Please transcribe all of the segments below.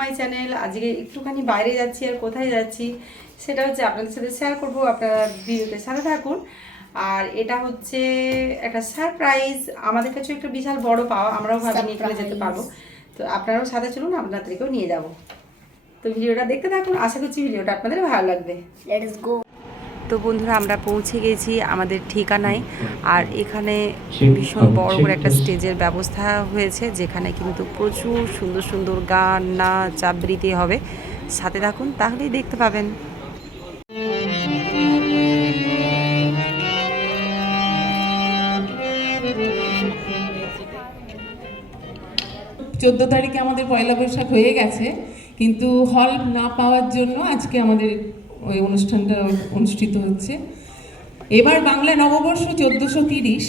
My channel আজকে একটুখানি বাইরে যাচ্ছি আর কোথায় যাচ্ছি সেটা হচ্ছে আপনাদের সাথে শেয়ার করব আপনারা ভিডিওতে সাথে থাকুন। আর এটা হচ্ছে একটা সারপ্রাইজ আমাদের কাছে একটা বিশাল বড় পাওয়া আমরাও ভাবিনি এখানে যেতে পারব। তো আপনারাও সাথে চলুন আপনাদেরকেও নিয়ে যাব। তো ভিডিওটা দেখতে থাকুন আশা করছি ভিডিওটা আপনাদের ভালো লাগবে। Go. তো বন্ধুরা আমরা পৌঁছে গেছি আমাদের ঠিকানায়। আর এখানে ভীষণ বড় করে একটা স্টেজের ব্যবস্থা হয়েছে যেখানে কিন্তু প্রচুর সুন্দর সুন্দর গান নাচ আবৃত্তি হবে। সাথে থাকুন তাহলেই দেখতে পাবেন। চোদ্দ তারিখে আমাদের পয়লা বৈশাখ হয়ে গেছে কিন্তু হল না পাওয়ার জন্য আজকে আমাদের ওই অনুষ্ঠানটা অনুষ্ঠিত হচ্ছে। এবার বাংলা নববর্ষ চোদ্দোশো তিরিশ।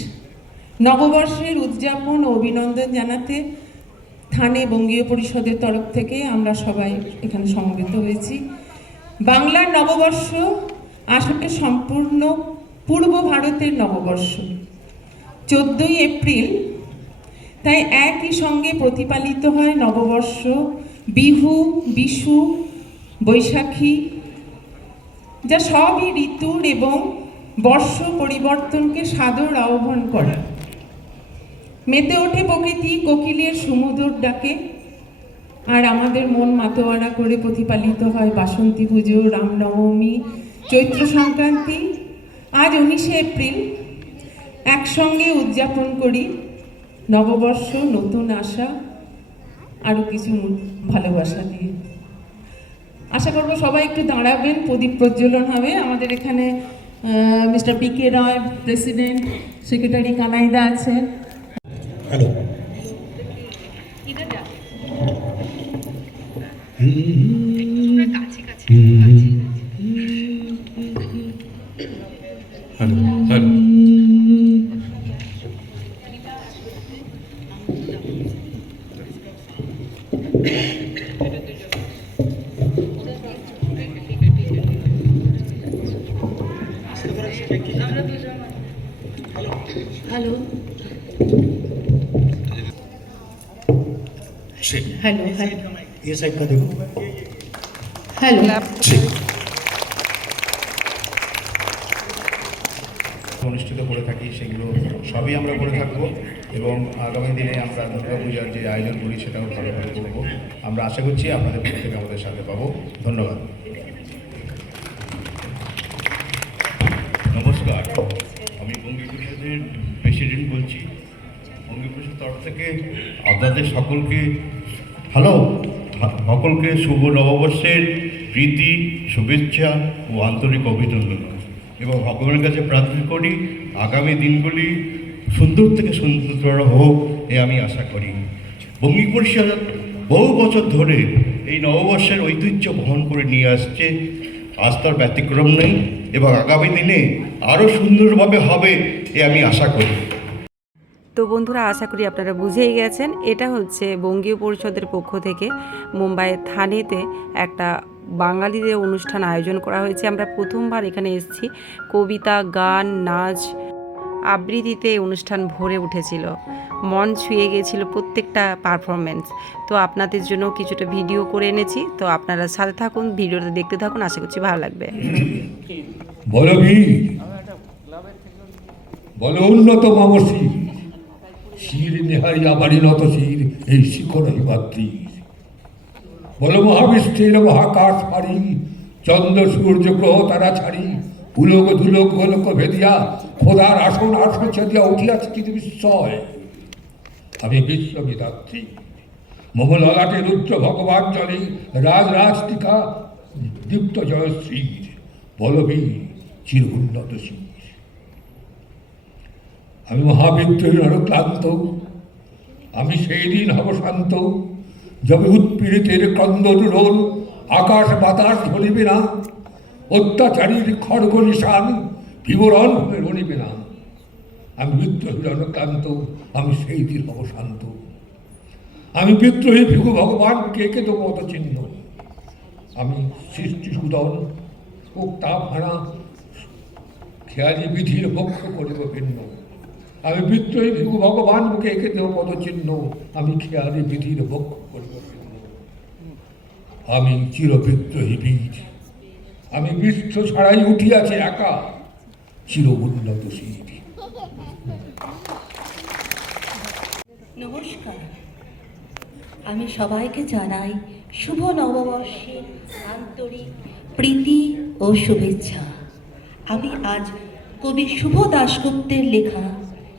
নববর্ষের উদযাপন ও অভিনন্দন জানাতে থানে বঙ্গীয় পরিষদের তরফ থেকে আমরা সবাই এখানে সমবেত হয়েছি। বাংলার নববর্ষ আসলে সম্পূর্ণ পূর্ব ভারতের নববর্ষ। চোদ্দোই এপ্রিল, তাই একই সঙ্গে প্রতিপালিত হয় নববর্ষ বিহু, বিশু, বৈশাখী যা সবই ঋতুর এবং বর্ষ পরিবর্তনকে সাদর আহ্বান করে। মেতে ওঠে প্রকৃতি কোকিলের সমুদ্র ডাকে, আর আমাদের মন মাতোয়ারা করে প্রতিপালিত হয় বাসন্তী পুজো রামনবমী চৈত্র সংক্রান্তি। আজ উনিশে এপ্রিল, একসঙ্গে উদযাপন করি। নববর্ষ, নতুন আশা আরও কিছু ভালোবাসা দিয়ে আশা করব সবাই একটু দাঁড়াবেন প্রদীপ প্রজ্বলন হবে। আমাদের এখানে mister P K Roy president secretary কানাইদা আছেন। হ্যালো। হ্যালো ठीक হ্যালো হ্যালো ये साइड का देखो হ্যালো ঠিক অনুষ্ঠিত করে থাকি সেগুলো সবই আমরা করে থাকব এবং আগামী দিনে আমরা দুর্গাপূজার যে আয়োজন করি সেটাও ভালোভাবে করবো আমরা আশা করছি আপনাদের প্রত্যেকে আমাদের সাথে পাবো ধন্যবাদ নমস্কার আমি বঙ্গী পরিষদের প্রেসিডেন্ট বলছি বঙ্গী পরিষদের তরফ থেকে আপনাদের সকলকে হ্যালো সকলকে শুভ নববর্ষের প্রীতি, শুভেচ্ছা ও আন্তরিক অভিনন্দন। এবং ভগবানের কাছে প্রার্থনা করি, আগামী দিনগুলি সুন্দর থেকে সুন্দরতর হোক এ আমি আশা করি। বঙ্গী পরিষদ বহু বছর ধরে এই নববর্ষের ঐতিহ্য বহন করে নিয়ে আসছে। আজ ব্যতিক্রম নেই এবং আগামী দিনে আরও সুন্দরভাবে হবে এ আমি আশা করি। তো বন্ধুরা, আশা করি আপনারা বুঝেই গেছেন। এটা হচ্ছে বঙ্গীয় পরিষদের পক্ষ থেকে মুম্বাইয়ের থানেতে একটা বাঙালিদের অনুষ্ঠান আয়োজন করা হয়েছে। আমরা প্রথমবার এখানে এসেছি। কবিতা, গান, নাচ আবৃত্তিতে অনুষ্ঠান ভরে উঠেছিল। মন ছুঁয়ে গিয়েছিল প্রত্যেকটা পারফরমেন্স তো আপনাদের জন্য কিছুটা ভিডিও করে এনেছি। তো আপনারা সাথে থাকুন, ভিডিওটা দেখতে থাকুন। আশা করছি ভালো লাগবে। বলো উন্নত মামসি। শির নেহারি আবারই নত শির, এই শিখর হিমাত্রী বলো মহাবিশ্বের মহাকাশ পারি চন্দ্র, সূর্য, গ্রহ তারা ছাড়ি। উলোক ধুলোক গোলক ভেদিয়া, খোদার আসন আসন ছেদিয়া উঠিয়াছে কিন্তু বিস্ময়। আমি বিশ্ববিদাত্রী। মম ললাটে রুদ্র ভগবান চলে রাজ রাজ টিকা, দীপ্ত জয়শ্রীর বলবীর চির উন্নত শীর। আমি মহাবিদ্রোহী নরক্লান্ত আমি সেই দিন হব শান্ত। যবে উৎপীড়িতের ক্রন্দন রোল, আকাশ বাতাস ধরিবে না। অত্যাচারীর খড়গ নিশান, বিবরণ হয়ে রণিবে না। আমি বিদ্রোহী রণক্লান্ত আমি সেই দিন হব শান্ত। আমি বিদ্রোহী ভিগু ভগবান কে কে দেবো মত চিহ্ন। আমি সৃষ্টি সুদন ও তাপ ভাড়া, খেয়ালি বিধির পক্ষ করিব ভিন্ন। আমি বিদ্রোহী ভিগু ভগবান মুখে এঁকে দেব পদচিহ্ন, আমি খেয়ালি বিধির পক্ষ করিব আমি চিরবিদ্রোহী বীর। আমি বিশ্ব ছাড়াই উঠিয়াছে একা চির উন্নত শির নমস্কার। আমি সবাইকে জানাই শুভ নববর্ষের আন্তরিক প্রীতি ও শুভেচ্ছা। আমি আজ কবি শুভ দাশগুপ্তের লেখা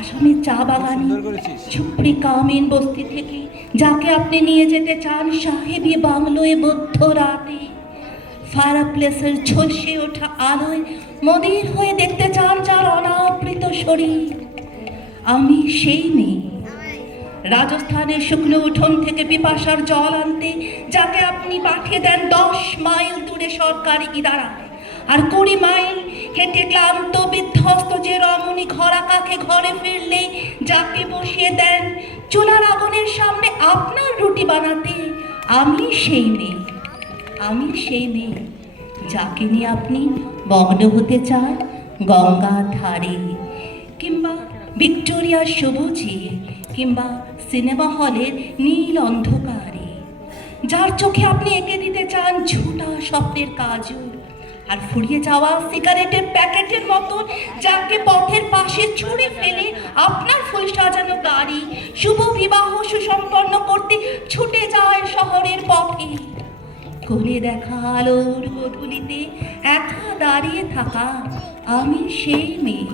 আসামের চা বাগানে ঝুপড়ি কামিন বস্তি থেকে যাকে আপনি নিয়ে যেতে চান সাহেবি বাংলোয় বদ্ধ রাতে। ফায়ার প্লেসের ঝলসে ওঠা আলোয় মদির হয়ে দেখতে চান যার অনাবৃত শরীর। আমি সেই মেয়ে। রাজস্থানের শুকনো উঠোন থেকে পিপাসার জল আনতে যাকে আপনি পাঠিয়ে দেন দশ মাইল দূরে সরকারি ইদারায় আর কুড়ি মাইল হেঁটে ক্লান্ত, বিধ্বস্ত যে রমণী ঘরা কাকে ঘরে ফিরলে, যাকে বসিয়ে দেন চুলার আগুনের সামনে আপনার রুটি বানাতে, আমি সেই মেয়ে, আমি সেই মেয়ে, যাকে নিয়ে আপনি মগ্ন হতে চান গঙ্গা ধারে। কিংবা ভিক্টোরিয়ার সবুজে, কিংবা সিনেমা হলের নীল অন্ধকারে, যার চোখে আপনি এঁকে দিতে চান ঝুটা স্বপ্নের কাজল আর ফুরিয়ে যাওয়া সিগারেটের প্যাকেটের মতন যাকে পথের পাশে ছুঁড়ে ফেলে আপনার ফুল সাজানো গাড়ি শুভ বিবাহ সুসম্পন্ন করতে ছুটে যায় শহরের পথে। কোলে দেখা আলোর গধূলিতে একা দাঁড়িয়ে থাকা আমি সেই মেয়ে,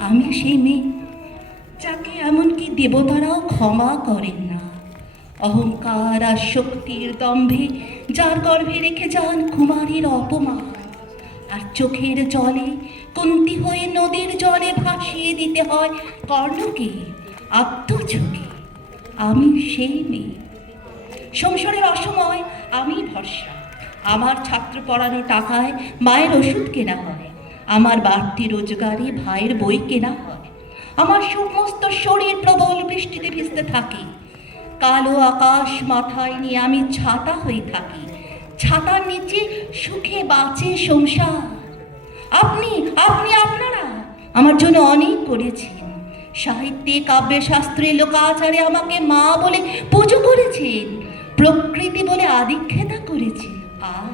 আমি সেই মেয়ে যাকে এমনকি দেবতারাও ক্ষমা করেন না। অহংকার আর শক্তির দম্ভে যার গর্ভে রেখে যান কুমারীর অপমান। আর চোখের জলে কুন্তি হয়ে নদীর জলে ভাসিয়ে দিতে হয় কর্ণকে আত্মঝুঁকে আমি সেই মেয়ে। সংসারের অসময় আমি ভরসা। আমার ছাত্র পড়ানো টাকায় মায়ের ওষুধ কেনা হয়। আমার বাড়তি রোজগারে ভাইয়ের বই কেনা হয়। আমার সমস্ত শরীর প্রবল বৃষ্টিতে ভিজতে থাকে। কালো আকাশ মাথায় নিয়ে আমি ছাতা হয়ে থাকি। ছাতার নিচে সুখে বাঁচে সংসার। আপনি আপনি আপনারা আমার জন্য অনেক করেছেন। সাহিত্যে কাব্যে শাস্ত্রে লোকাচারে আমাকে মা বলে পুজো করেছেন, প্রকৃতি বলে আদিক্ষেতা করেছেন। আর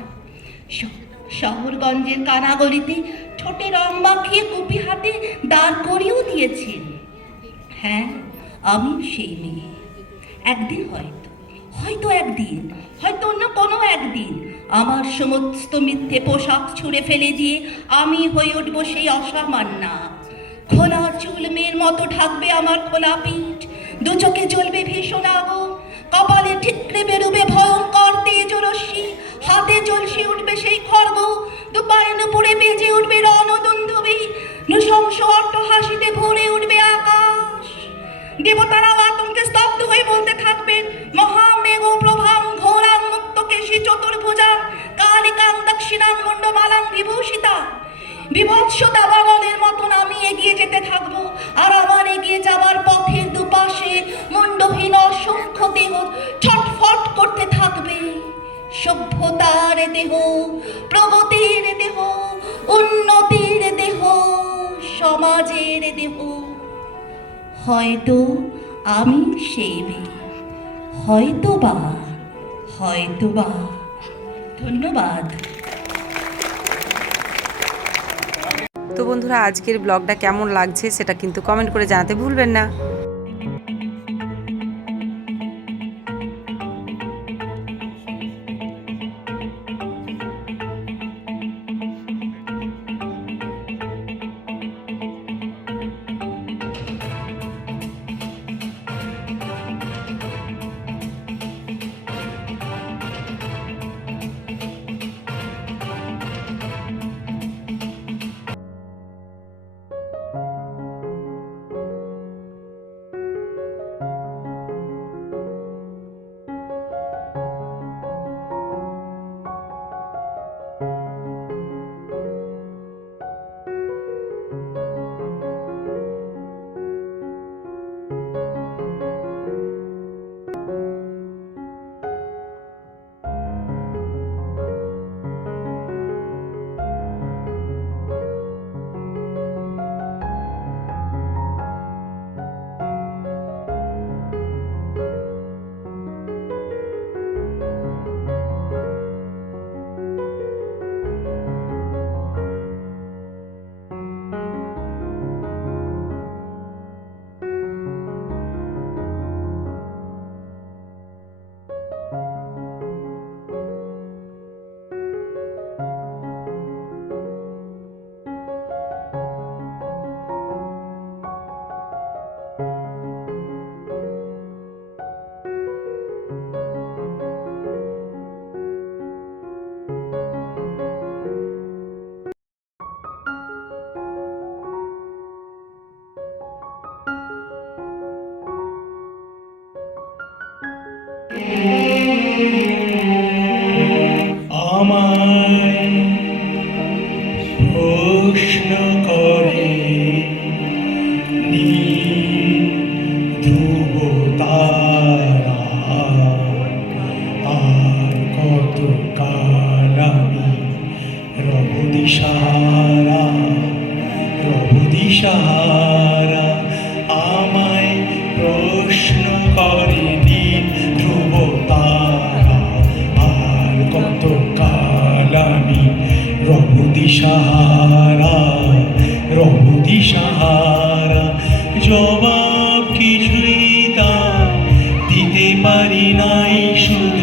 শহরগঞ্জের কানাগলিতে ঠোঁটে রং মাখিয়ে কুপি হাতে দাঁড় করিয়েও দিয়েছেন। হ্যাঁ আমি সেই মেয়ে। একদিন হয়তো হয়তো একদিন, হয়তো অন্য কোনো একদিন আমার সমস্ত মিথ্যে পোশাক ছুঁড়ে ফেলে দিয়ে আমি হয়ে উঠব সেই অসামান্যা খোলা চুল মেয়ের মতো ঢাকবে আমার খোলা পিঠ, দু চোখে জ্বলবে ভীষণ আগুন, কপালে ঠিকরে বেরোবে ভয়ঙ্কর তেজ রশ্মি, হাতে জ্বলসে উঠবে সেই খড়গ দুপায়ে নুপুরে বেজে উঠবে রণদুন্দুবি, নৃশংস অট্ট হাসিতে ভরে উঠবে আকাশ। দেবতারাও বিভৎস দাবানলের মতন আমি এগিয়ে যেতে থাকব। আর আমার এগিয়ে যাওয়ার পথের দুপাশে মুন্ডহীন অসংখ্য দেহ ছটফট করতে থাকবে। সভ্যতার দেহ, প্রগতির দেহ, উন্নতির দেহ, সমাজের দেহ। হয়তো আমি সেই মেয়ে হয়তো বা হয়তো বা ধন্যবাদ। বন্ধুরা আজকের ব্লগটা কেমন লাগছে সেটা কিন্তু কমেন্ট করে জানাতে ভুলবেন না। দিশাহারা আমায় প্রশ্ন করেনি ধ্রুব তারা আর কত কাল আমি রব দিশাহারা রব দিশাহারা জবাব কিছুই তা দিতে পারি নাই শুধু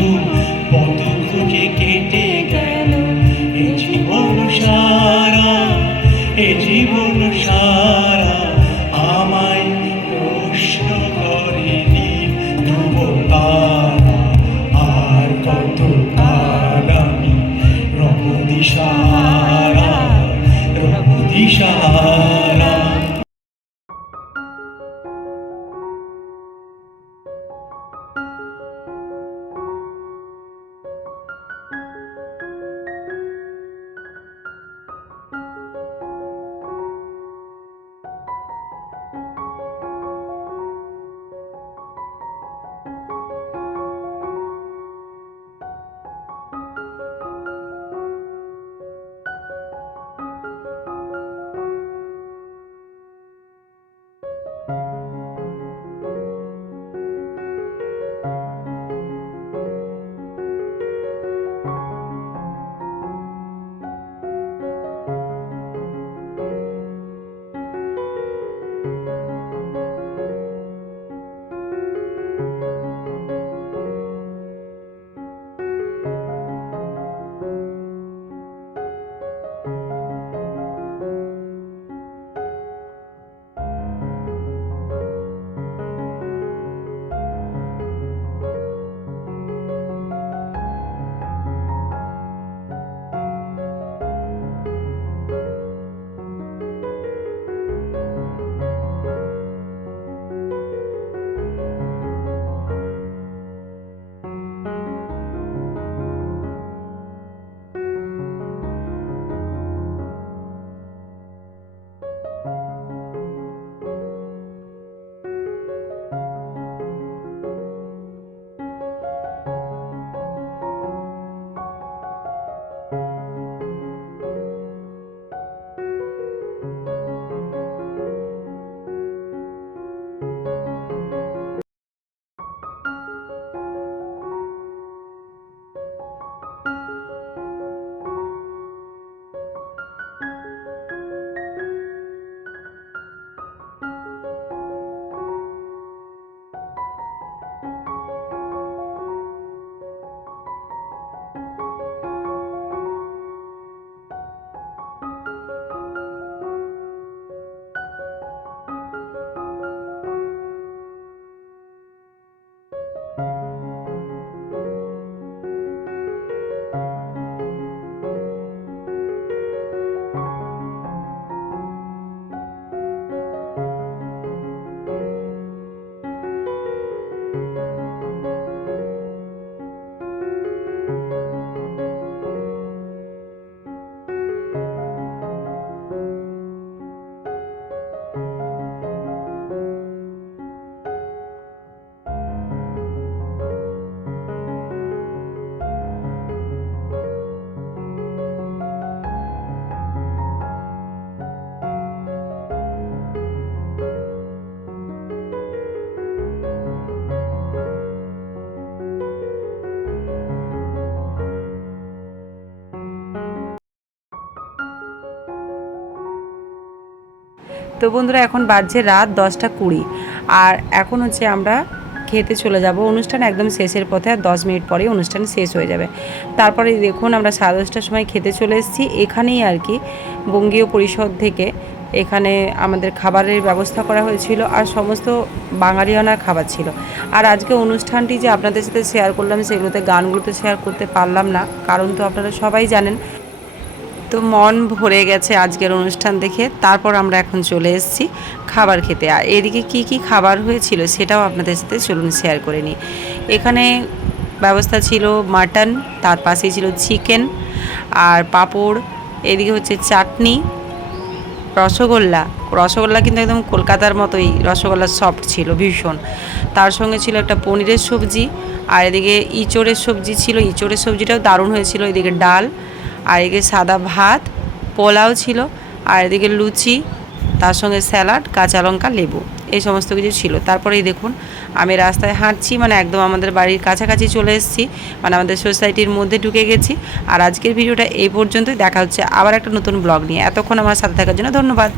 তো বন্ধুরা, এখন বাজছে রাত দশটা কুড়ি। আর এখন হচ্ছে আমরা খেতে চলে যাব। অনুষ্ঠান একদম শেষের পথে, আর দশ মিনিট পরেই অনুষ্ঠান শেষ হয়ে যাবে। তারপরে দেখুন, আমরা সাড়ে দশটার সময় খেতে চলে এসেছি। এখানেই আর কি, বঙ্গীয় পরিষদ থেকে এখানে আমাদের খাবারের ব্যবস্থা করা হয়েছিল, আর সমস্ত বাঙালিয়ানার খাবার ছিল। আর আজকে অনুষ্ঠানটি যে আপনাদের সাথে শেয়ার করলাম, সেগুলোতে গানগুলোতে শেয়ার করতে পারলাম না। কারণ তো আপনারা সবাই জানেন তো মন ভরে গেছে আজকের অনুষ্ঠান দেখে। তারপর আমরা এখন চলে এসেছি খাবার খেতে। আর এদিকে কি কি খাবার হয়েছিল সেটাও আপনাদের সাথে চলুন শেয়ার করে নিই। এখানে ব্যবস্থা ছিল মাটন, তার পাশেই ছিল চিকেন আর পাঁপড়, এদিকে হচ্ছে চাটনি, রসগোল্লা। রসগোল্লা কিন্তু একদম কলকাতার মতোই, রসগোল্লা সফট ছিল, ভীষণ। তার সঙ্গে ছিল একটা পনিরের সবজি আর এদিকে ইঁচড়ের সবজি ছিল। ইঁচড়ের সবজিটাও দারুণ হয়েছিল, এদিকে ডাল আর এদিকে সাদা ভাত, পোলাও ছিল, আর এদিকে লুচি, তার সঙ্গে স্যালাড, কাঁচা লঙ্কা, লেবু, এই সমস্ত কিছু ছিল। তারপরেই দেখুন, আমি রাস্তায় হাঁটছি মানে একদম আমাদের বাড়ির কাছাকাছি চলে এসেছি মানে আমাদের সোসাইটির মধ্যে ঢুকে গেছি। আর আজকের ভিডিওটা এই পর্যন্তই, দেখা হচ্ছে আবার একটা নতুন ব্লগ নিয়ে। এতক্ষণ আমার সাথে থাকার জন্য ধন্যবাদ।